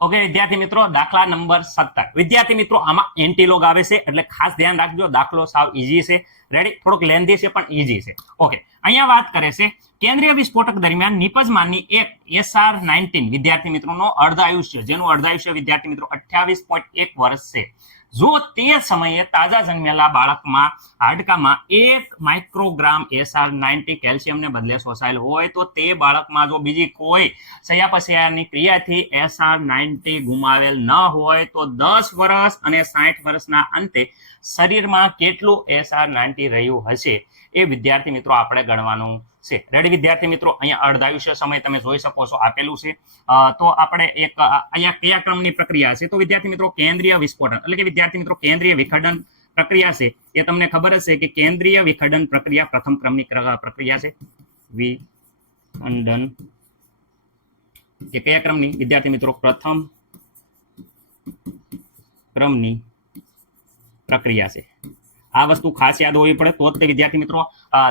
Okay વિદ્યાર્થી મિત્રો, દાખલા નંબર 17. વિદ્યાર્થી મિત્રો, આમાં એન્ટીલોગ આવે છે એટલે ખાસ ધ્યાન રાખજો. દાખલો સાવ ઈઝી છે. રેડી? થોડોક લેન્ધી છે પણ ઈઝી છે. ઓકે, અહીંયા વાત કરે છે કેન્દ્રીય વિસ્ફોટક દરમિયાન નિપજમાનની એક SR-19 વિદ્યાર્થી મિત્રોનો અર્ધ આયુષ્ય, જેનું અર્ધ આયુષ્ય વિદ્યાર્થી મિત્રો 28.1 વર્ષ છે. જો તે સમયે તાજા જન્મેલા બાળકમાં હાડકામાં 1 માઇક્રોગ્રામ SR-90 કેલ્શિયમને બદલે શોષાયેલ હોય તો તે બાળકમાં જો બીજી કોઈ ચયાપચયની ક્રિયાથી SR-90 ગુમાવેલ ન હોય તો 10 વર્ષ અને 60 વર્ષના અંતે શરીરમાં કેટલું SR-90 રહ્યું હશે એ વિદ્યાર્થી મિત્રો આપણે ગણવાનું છે. રેડી વિદ્યાર્થી મિત્રો? અહીંયા અર્ધાયુષ્ય સમય તમે જોઈ શકો છો આપેલું છે. તો આપણે એક અહીંયા કયા ક્રમની પ્રક્રિયા છે? તો વિદ્યાર્થી મિત્રો કેન્દ્રીય વિસ્ફોટન એટલે કે વિદ્યાર્થી મિત્રો કેન્દ્રીય વિખંડન પ્રક્રિયા છે. એ તમને ખબર હશે કે કેન્દ્રીય વિખંડન પ્રક્રિયા પ્રથમ ક્રમની પ્રક્રિયા છે. વિખંડન એ કયા ક્રમની વિદ્યાર્થી મિત્રો? પ્રથમ ક્રમની પ્રક્રિયા છે. આ વસ્તુ ખાસ યાદ હોવી પડે તો જ વિદ્યાર્થી મિત્રો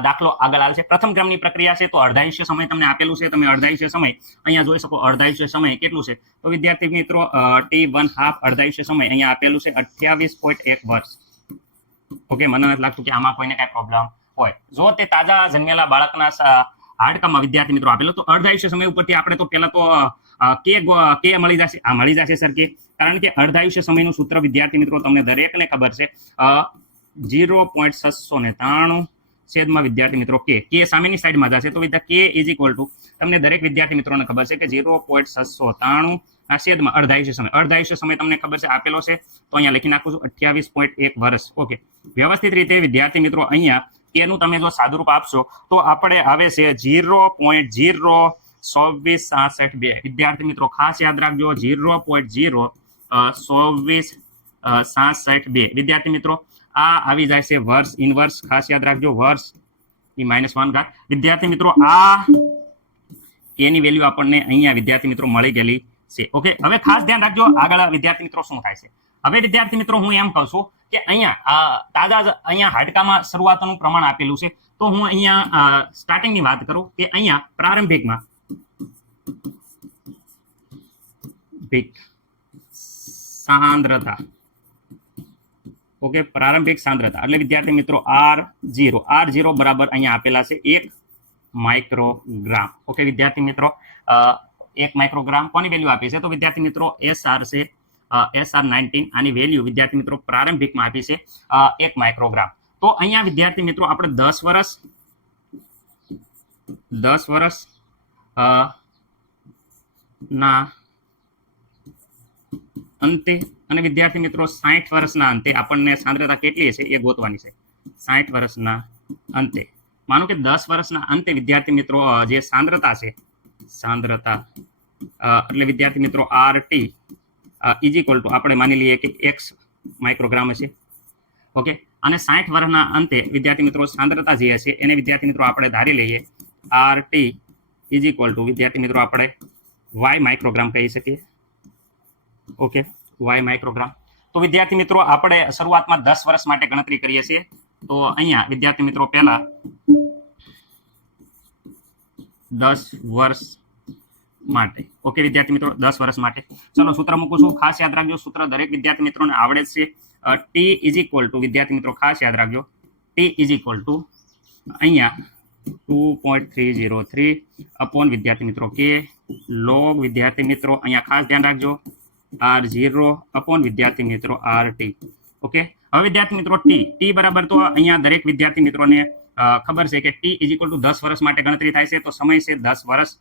દાખલો આગળ આવશે. પ્રથમ ક્રમની પ્રક્રિયા છે તો અર્ધાયુષ્ય સમય તમને આપેલું છે. તમે અર્ધાયુષ્ય સમય અહીંયા જોઈ શકો. અર્ધાયુષ્ય સમય કેટલું છે? તો વિદ્યાર્થી મિત્રો T1/2 અર્ધાયુષ્ય સમય અહીંયા આપેલું છે 28.1 વર્ષ. ઓકે, મને નથી લાગતું કે આમાં કોઈને કઈ પ્રોબ્લેમ હોય. જો તે તાજા જન્મેલા બાળકના હાડકામાં વિદ્યાર્થી મિત્રો આપેલું તો અર્ધાયુષ્ય સમય ઉપરથી આપણે તો પહેલા તો કે મળી જશે. આ મળી જશે સર કે, કારણ કે અર્ધાયુષ્ય સમયનું સૂત્ર વિદ્યાર્થી મિત્રો તમને દરેકને ખબર છે 0.693 છેદમાં વિદ્યાર્થી મિત્રો કે સામેની સાઈડમાં જશે તો કે ઇઝ ઇક્વલ ટુ તમને દરેક વિદ્યાર્થી મિત્રોને ખબર છે કે 0.693 ના છેદમાં અર્ધાયુષ્ય સમય. અર્ધાયુષ્ય સમય તમને ખબર છે આપેલો છે તો અહીંયા લખી નાખું છું 28.1 વર્ષ. ઓકે, વ્યવસ્થિત રીતે વિદ્યાર્થી મિત્રો અહીંયા કેનું તમે જો સાદુરૂપ આપશો તો આપણે આવે છે 0.02462. વિદ્યાર્થી મિત્રો ખાસ યાદ રાખજો 0.02462. વિદ્યાર્થી મિત્રો આ આવી જાય છે વર્ષ ઇનવર્સ. ખાસ યાદ રાખજો વર્ષ E-1 વિદ્યાર્થી મિત્રો આ કેની વેલ્યુ આપણને અહીંયા વિદ્યાર્થી મિત્રો મળી ગયેલી છે. ઓકે, હવે ખાસ ધ્યાન રાખજો આગળ વિદ્યાર્થી મિત્રો શું થાય છે. હવે વિદ્યાર્થી મિત્રો હું એમ કહું છું કે અહીંયા તાજા અહીંયા હાડકામાં શરૂઆતનું પ્રમાણ આપેલું છે તો હું અહીંયા સ્ટાર્ટિંગની વાત કરું કે અહીંયા પ્રારંભિકમાં સાંદ્રતા. ઓકે, પ્રારંભિક સાંદ્રતા એટલે વિદ્યાર્થી મિત્રો R0 બરાબર અહીંયા આપેલા છે 1 માઇક્રોગ્રામ. ઓકે વિદ્યાર્થી મિત્રો 1 માઇક્રોગ્રામ કોની વેલ્યુ આપી છે? તો વિદ્યાર્થી મિત્રો SR છે SR-19. આની વેલ્યુ વિદ્યાર્થી મિત્રો પ્રારંભિકમાં આપી છે 1 માઇક્રોગ્રામ. તો અહીંયા વિદ્યાર્થી મિત્રો આપણે 10 વર્ષ ના અંતે અને વિદ્યાર્થી મિત્રો 60 વર્ષના અંતે આપણને સાંદ્રતા કેટલી છે એ ગોતવાની છે. 60 વર્ષના અંતે માનો કે 10 વર્ષના અંતે વિદ્યાર્થી મિત્રો જે સાંદ્રતા છે એટલે વિદ્યાર્થી મિત્રો RT ઇઝ ઇક્વલ ટુ આપણે માની લઈએ કે x માઇક્રોગ્રામ છે. ઓકે, અને 60 વર્ષના અંતે વિદ્યાર્થી મિત્રો સાંદ્રતા જે છે એને વિદ્યાર્થી મિત્રો આપણે ધારી લઈએ RT ઇઝ ઇક્વલ ટુ વિદ્યાર્થી મિત્રો આપણે y માઇક્રોગ્રામ કહી શકીએ. Okay, y microgram. તો વિદ્યાર્થી મિત્રો આપણે શરૂઆતમાં 10 વર્ષ માટે ગણતરી કરીએ છીએ. તો અહીંયા વિદ્યાર્થી મિત્રો પહેલા 10 વર્ષ માટે. ઓકે વિદ્યાર્થી મિત્રો 10 વર્ષ માટે ચલો સૂત્ર મૂકું છું. ખાસ યાદ રાખજો સૂત્ર દરેક વિદ્યાર્થી મિત્રોને આવડે છે. T ઇઝ ઇક્વલ ટુ વિદ્યાર્થી મિત્રો ખાસ યાદ રાખજો T ઇઝ ઇક્વલ ટુ અહીંયા 2.303 અપોન વિદ્યાર્થી મિત્રો કે લોગ વિદ્યાર્થી મિત્રો અહીંયા ખાસ ધ્યાન રાખજો R0 અપોન વિદ્યાર્થી મિત્રો RT. ઓકે, હવે વિદ્યાર્થી મિત્રો T બરાબર તો અહીંયા દરેક વિદ્યાર્થી મિત્રોને ખબર છે કે T ઇઝ ઇક્વલ ટુ 10 વર્ષ માટે ગણતરી થાય છે તો સમય છે 10 વર્ષ.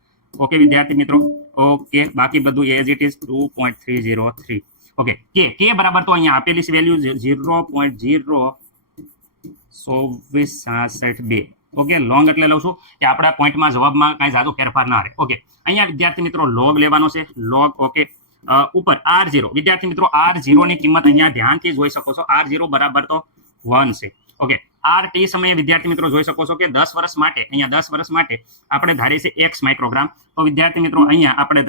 ઓકે વિદ્યાર્થી મિત્રો. ઓકે, બાકી બધું એઝ ઇટ ઇઝ 2.303. ઓકે, કે બરાબર તો અહીંયા આપેલી છે વેલ્યુ 0.02462. ઓકે, લોંગ એટલે લઉં છું કે આપણા પોઈન્ટમાં જવાબમાં કાંઈ જાજો ફેરફાર ના રહે. ઓકે, અહીંયા વિદ્યાર્થી મિત્રો લોગ લેવાનો છે. લોગ ઓકે ઉપર R0 વિદ્યાર્થી મિત્રો R0 ની કિંમત અહીંયા ધ્યાનથી જોઈ શકો છો. R0 બરાબર તો 1 છે. ઓકે, RT સમયે વિદ્યાર્થી મિત્રો જોઈ શકો છો કે 10 વર્ષ માટે અહીંયા 10 વર્ષ માટે આપણે ધારીએ છે x માઇક્રોગ્રામ. તો વિદ્યાર્થી મિત્રો અહીંયા આપણે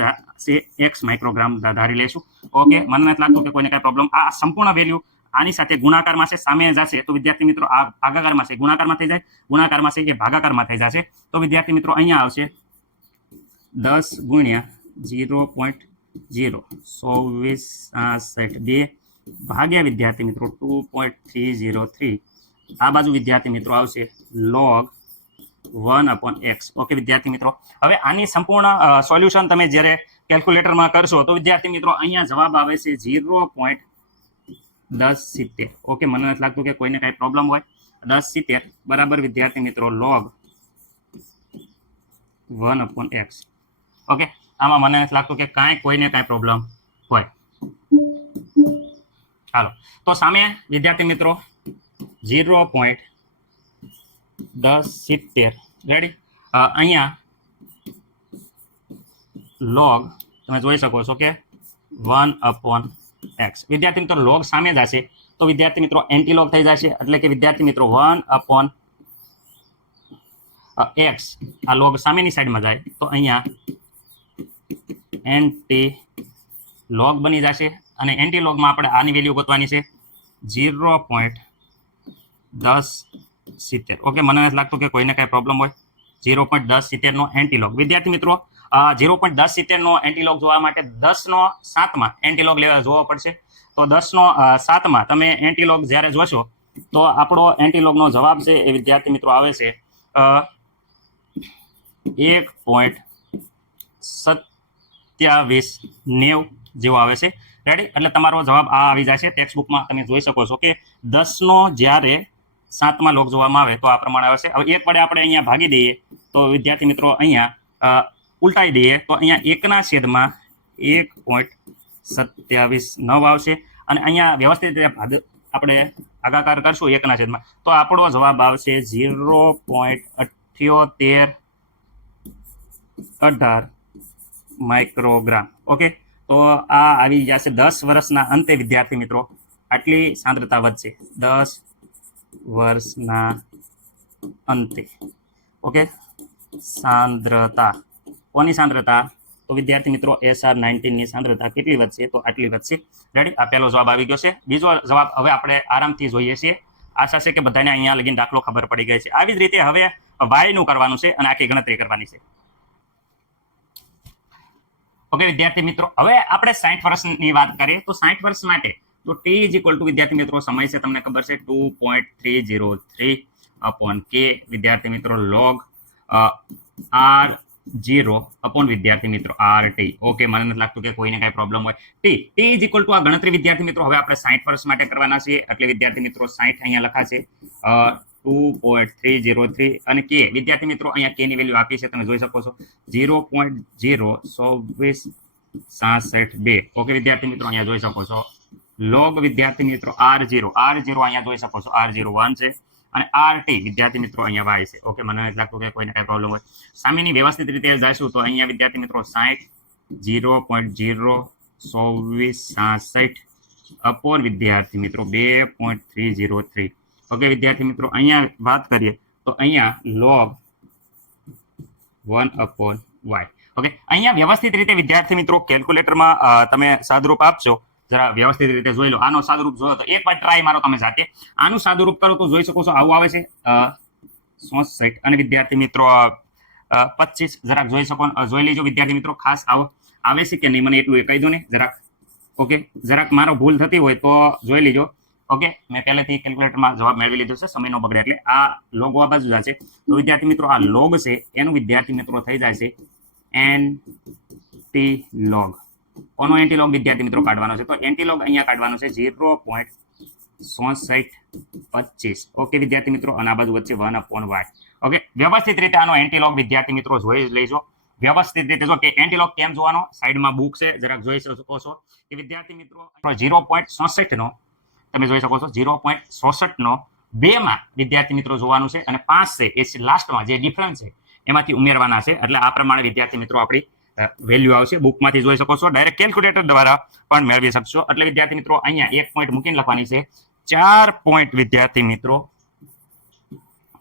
x માઇક્રોગ્રામ ધારી લઈશું. ઓકે, મને નથી લાગતું કે કોઈને કાંઈ પ્રોબ્લેમ. આ સંપૂર્ણ વેલ્યુ આની સાથે ગુણાકારમાં છે, સામે જશે તો વિદ્યાર્થી મિત્રો આ ભાગાકારમાં છે, ગુણાકારમાં થઈ જાય, ગુણાકારમાં છે એ ભાગાકારમાં થઈ જશે. તો વિદ્યાર્થી મિત્રો અહીંયા આવશે 10 ગુણ્યા 0. 0.2462 ભાગ્યા વિદ્યાર્થી મિત્રો 2.303 આ બાજુ વિદ્યાર્થી મિત્રો આવશે log 1/x. ઓકે વિદ્યાર્થી મિત્રો, હવે આની સંપૂર્ણ સોલ્યુશન તમે જ્યારે કેલ્ક્યુલેટરમાં કરશો તો વિદ્યાર્થી મિત્રો અહીંયા જવાબ આવે છે 0.1070. ઓકે, મને નથી લાગતું કે કોઈને કાંઈ પ્રોબ્લેમ હોય. 1070 બરાબર વિદ્યાર્થી મિત્રો log 1/x. ઓકે, આમાં મને નથી લાગતું કે કોઈને કાંઈ પ્રોબ્લેમ હોય. ચાલો, તો સામે વિદ્યાર્થી મિત્રો 0.1070 રેડી. અહીંયા log તમે જોઈ શકો છો કે 1/x. વિદ્યાર્થી મિત્રો log સામે જ હશે તો વિદ્યાર્થી મિત્રો એન્ટી લોગ થઈ જશે, એટલે કે વિદ્યાર્થી મિત્રો 1/x આ log સામેની સાઈડમાં જાય તો અહીંયા એન્ટી લોગ બની જશે, અને એન્ટી લોગમાં આપણે આની વેલ્યુ ગોતવાની છે 0.1070. ઓકે, મને નથી લાગતું કે કોઈને કાંઈ પ્રોબ્લેમ હોય. 0.1070 નો એન્ટી લોગ. વિદ્યાર્થી મિત્રો 0.1070 નો એન્ટી લોગ જોવા માટે 10⁷ એન્ટી લોગ લેવા જોવો પડશે. તો 10⁷ તમે એન્ટી લોગ જ્યારે જોશો તો આપણો એન્ટી લોગનો જવાબ છે એ વિદ્યાર્થી મિત્રો આવે છે 1.2790 જેવો આવે છે રેડી. એટલે તમારો જવાબ આ આવી જાય છે. ટેક્સ્ટ બુકમાં તમે જોઈ શકો છો કે 10 નો જ્યારે 7મા લોગ જોવામાં આવે તો આ પ્રમાણે આવે છે. હવે એક વડે આપણે અહીંયા ભાગી દઈએ તો વિદ્યાર્થી મિત્રો અહીંયા ઉલટાઈ દઈએ તો અહીંયા 1/1.2790 આવશે, અને અહીંયા વ્યવસ્થિત રીતે આપણે ભાગાકાર કરશું 1/, તો આપણો જવાબ આવશે 0.7818 માઇક્રોગ્રામ. ઓકે, તો આ આવી જશે 10 વર્ષના અંતે વિદ્યાર્થી મિત્રો આટલી સાંદ્રતા વધશે 10 વર્ષના અંતે. ઓકે, સાંદ્રતા કોની સાંદ્રતા? તો વિદ્યાર્થી મિત્રો SR19 ની સાંદ્રતા કેટલી વધશે? તો આટલી વધશે રેડી. આ પહેલો જવાબ આવી ગયો છે. બીજો જવાબ હવે આપણે આરામથી જોઈએ છીએ. આશા છે કે બધાને અહીંયા લગીને દાખલો ખબર પડી ગઈ છે. આવી જ રીતે હવે y નું કરવાનું છે અને આખી ગણતરી કરવાની છે. ઓકે વિદ્યાર્થી મિત્રો, હવે આપણે 60 વર્ષની વાત કરીએ તો 60 વર્ષ માટે તો t વિદ્યાર્થી મિત્રો સમય છે તમને ખબર છે 2.303/k વિદ્યાર્થી મિત્રો log r0 વિદ્યાર્થી મિત્રો rt. ઓકે, મને નથી લાગતું કે કોઈને કાંઈ પ્રોબ્લેમ હોય. t આ ગણતરી વિદ્યાર્થી મિત્રો હવે આપણે 60 વર્ષ માટે કરવાના છીએ, એટલે વિદ્યાર્થી મિત્રો 60 અહીંયા લખાશે 2.303 અને k વિદ્યાર્થી મિત્રો અહીંયા k ની વેલ્યુ આપી છે તમે જોઈ શકો છો 0.02462. ઓકે વિદ્યાર્થી મિત્રો અહીંયા જોઈ શકો છો log વિદ્યાર્થી મિત્રો r0 અહીંયા જોઈ શકો છો r01 છે, અને rt વિદ્યાર્થી મિત્રો અહીંયા y છે. ઓકે, મને નથી લાગતું કે કોઈને કાંઈ પ્રોબ્લેમ હોય. સામેની વ્યવસ્થિત રીતે જઈશું તો અહીંયા વિદ્યાર્થી મિત્રો 60 0.02462 વિદ્યાર્થી મિત્રો 2.303. ઓકે વિદ્યાર્થી મિત્રો અહીંયા વાત કરીએ તો અહીંયા log 1/y. ઓકે, અહીંયા વ્યવસ્થિત રીતે વિદ્યાર્થી મિત્રો કેલ્ક્યુલેટરમાં તમે સાદુરૂપ આપશો, જરા વ્યવસ્થિત રીતે જોઈ લો. આનો સાદુરૂપ જોયો તો એકવાર ટ્રાય મારો તમે જાતે. આનું સાદુરૂપ કરો તો જોઈ શકો છો આવું આવે છે 67, અને વિદ્યાર્થી મિત્રો 25 જરાક જોઈ લેજો વિદ્યાર્થી મિત્રો. ખાસ આવે છે કે નહીં મને એટલું એ કહી દો ને જરાક. ઓકે, જરાક મારો ભૂલ થતી હોય તો જોઈ લેજો. ઓકે, મેં પહેલેથી કેલ્ક્યુલેટરમાં જવાબ મેળવી લીધો છે, સમય ન બગડે એટલે. આ લોગ આ બાજુ જશે તો વિદ્યાર્થી મિત્રો આ લોગ છે એનું વિદ્યાર્થી મિત્રો થઈ જાય છે એન્ટી લોગ. કોનો એન્ટી લોગ વિદ્યાર્થી મિત્રો કાઢવાનો છે? તો એન્ટી લોગ અહીંયા કાઢવાનો છે 0.6725. ઓકે વિદ્યાર્થી મિત્રો, અને આ બાજુ વચ્ચે 1/y. ઓકે, વ્યવસ્થિત રીતે આનો એન્ટી લોગ વિદ્યાર્થી મિત્રો જોઈ લેજો. વ્યવસ્થિત રીતે જો કે એન્ટી લોગ કેમ જોવાનો, સાઈડમાં બુક છે જરાક જોઈ શકો છો કે વિદ્યાર્થી મિત્રો 0.67 નો તમે જોઈ શકો છો 0.67 નો 2 માં વિદ્યાર્થી મિત્રો જોવાનું છે, અને 5 છે એ લાસ્ટમાં જે ડિફરન્સ છે એમાંથી ઉમેરવાના છે. એટલે આ પ્રમાણે વિદ્યાર્થી મિત્રો આપણી વેલ્યુ આવશે. બુકમાંથી જોઈ શકો છો, ડાયરેક્ટ કેલ્ક્યુલેટર દ્વારા પણ મેળવી શકશો. એટલે વિદ્યાર્થી મિત્રો અહીંયા 1 પોઈન્ટ મૂકીને લખવાની છે 4 પોઈન્ટ વિદ્યાર્થી મિત્રો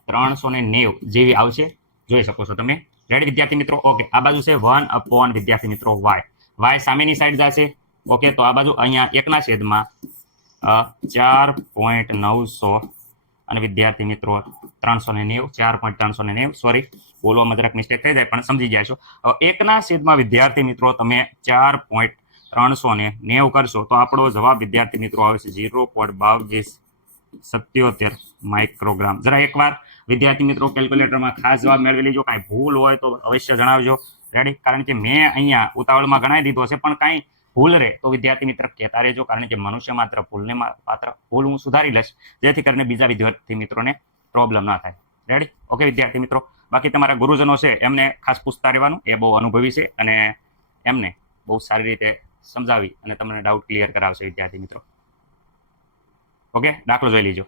390 જેવી આવશે, જોઈ શકો છો તમે. રેડી વિદ્યાર્થી મિત્રો. ઓકે, આ બાજુ છે 1/ વિદ્યાર્થી મિત્રો y સામેની સાઈડ જશે. ઓકે, તો આ બાજુ અહીંયા 1/4.900 અને વિદ્યાર્થી મિત્રો 390, 4.390, સોરી બોલવામાં જરાક મિસ્ટેક થઈ જાય પણ સમજી જાય છો. હવે 1/, વિદ્યાર્થી મિત્રો તમે 4.390 કરશો તો આપણો જવાબ વિદ્યાર્થી મિત્રો આવે છે 0.2277 માઇક્રોગ્રામ. જરા એકવાર વિદ્યાર્થી મિત્રો કેલ્ક્યુલેટરમાં ખાસ જવાબ મેળવી લેજો. કાંઈ ભૂલ હોય તો અવશ્ય જણાવજો. રેડી? કારણ કે મેં અહીંયા ઉતાવળમાં ગણાવી દીધો છે, પણ કાંઈ ભૂલ રહે તો વિદ્યાર્થી મિત્ર કહેતા રહેજો, કારણ કે મનુષ્ય માત્ર ભૂલ હું સુધારી લઈશ, જેથી કરીને બીજા વિદ્યાર્થી મિત્રોને પ્રોબ્લેમ ના થાય. રેડી? ઓકે વિદ્યાર્થી મિત્રો, બાકી તમારા ગુરુજનો છે એમને ખાસ પૂછતા રહેવાનું, એ બહુ અનુભવી છે અને એમને બહુ સારી રીતે સમજાવી અને તમને ડાઉટ ક્લિયર કરાવશે વિદ્યાર્થી મિત્રો. ઓકે, દાખલો જોઈ લીજો.